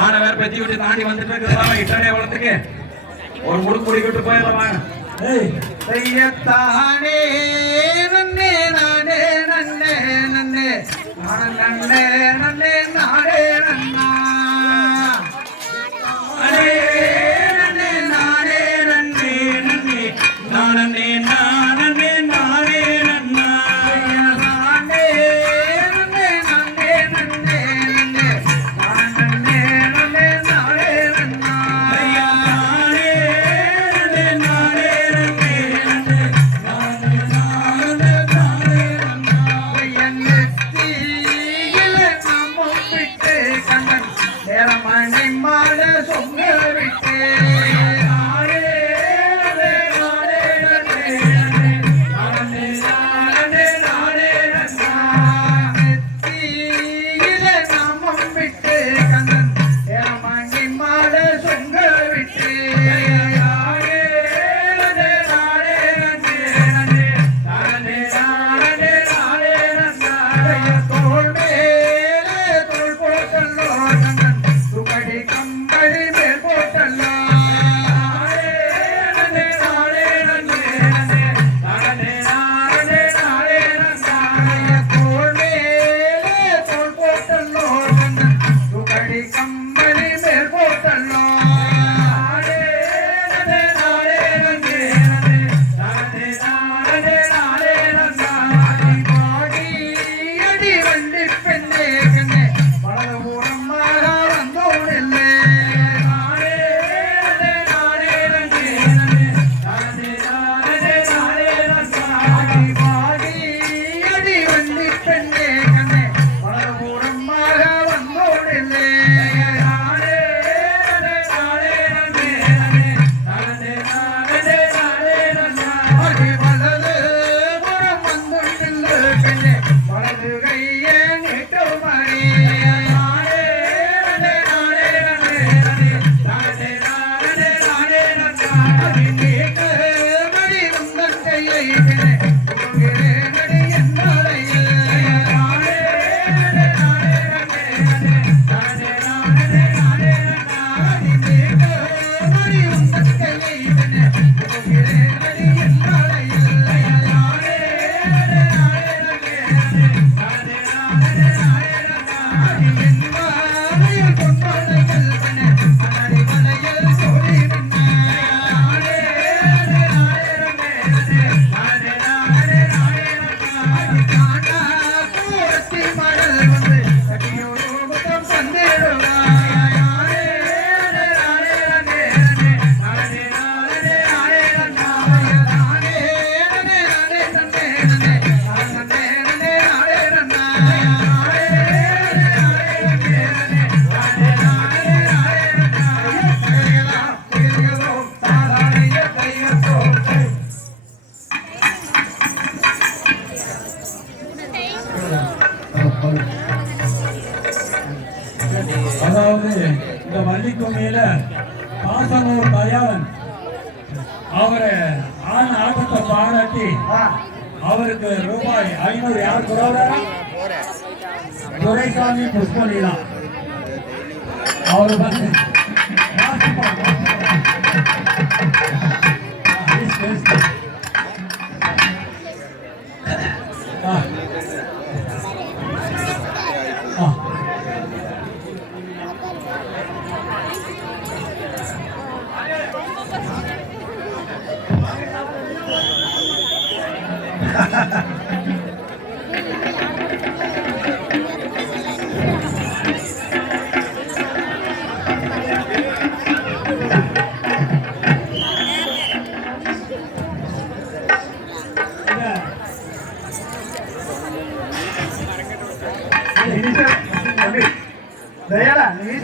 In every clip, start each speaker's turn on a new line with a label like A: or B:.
A: ஆனை வேற பத்தி விட்டு தாண்டி வந்துட்டு இருக்கிறதா இட்டாலே வளர்த்துக்கு. ஒரு முடி குடிக்கிட்டு போயிடலாமா?
B: ஐயத்தானே நன்னே நானே நன்னே நன்னே. நானே நன்னே நன்னே நானே நன்னா.
C: அதாவது இந்த வள்ளிக்கும்மியில பாசனூர் தயாளன் அவரை ஆண் ஆட்டத்தை பாராட்டி அவருக்கு ரூபாய் ஐநூறு யார் கொடுக்கிறாரா துரைசாமி புஷ்பலீலா அவர் வந்து
B: Thank you.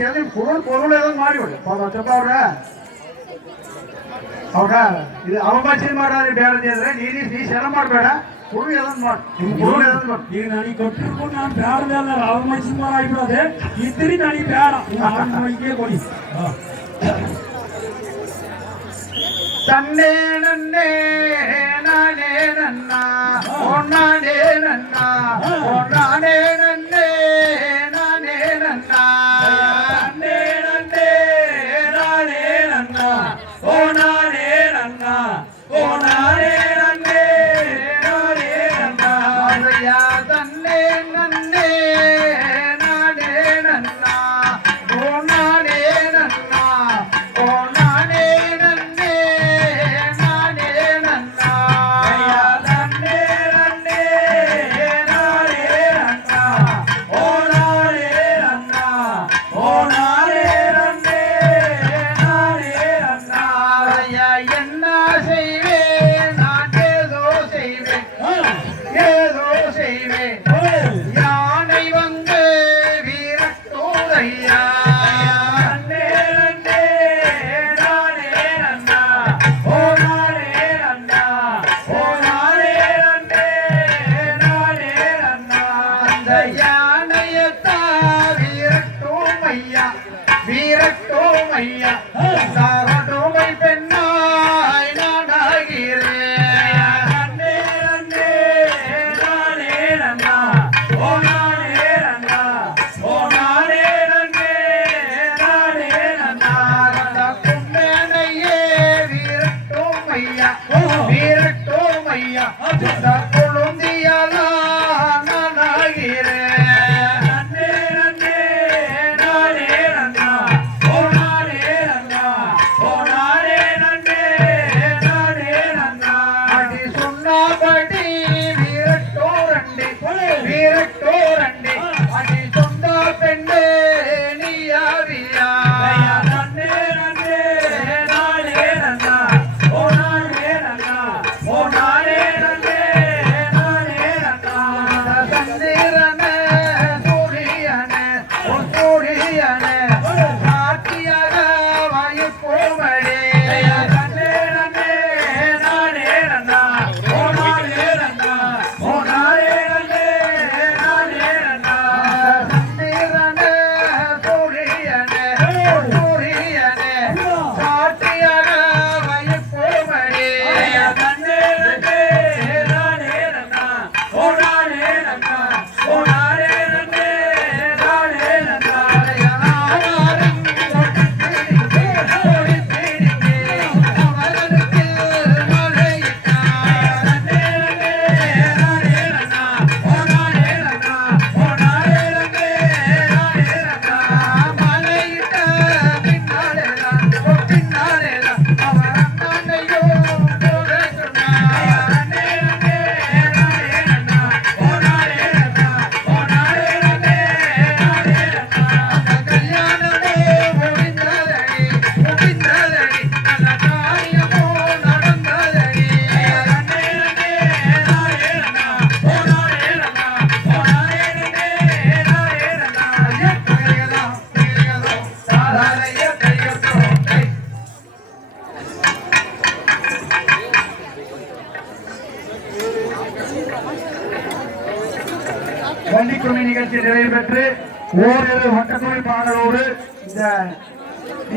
B: ಸೇರಿ ಪುರುಳ ಪುರುಳ ಇದನ್ನ ಮಾಡಿಬಿಡಿ ಚಪ್ಪ ಅವ್ರ ಅವ್ರ ಇದು ಅವಮಾನ ಮಾಡೋದು ಬೇಡ ಅಂದ್ರೆ ನೀನು ನೀ ಶರಣ ಮಾಡಬೇಡ ಪುರುಳ ಇದನ್ನ ಮಾಡಿ ಪುರುಳ ಇದನ್ನ ಮಾಡಿ
C: ಈಗ ನನಗೆ ಕೊಟ್ಟಿರ್ಕೊಂಡು ನಾನು ಬೇಡದೆ ಅಲ್ಲ ಅವಮಾನ ಮಾಡಿಬಿಡೋದೆ ಇದ್ರಿ ನನಗೆ ಬೇಡ ಅವಮಾನಿಗೆ ಕೊಡಿ
B: தன்னே நன்னே நானே
C: நன்னா ஒன்னானே நன்னா
B: ஒன்னானே நன்னே வீரட்டோம் ஐயா சாரட்டோமை பெண்ணாய்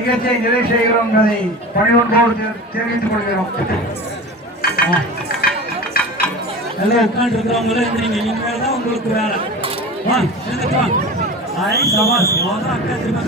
B: நிகழ்ச்சியை நிறைவு செய்கிறோம் என்பதை பணிவன்போடு தெரிவித்துக் கொள்கிறோம்
C: நல்லா உட்காந்து இருக்கிறவங்களும் எந்திரிங்க இனிமேல் தான் உங்களுக்கு வேலை வா எழுந்துட்டு வாங்க ஐ
D: சவாஸ் மோதா அக்கா திரும்ப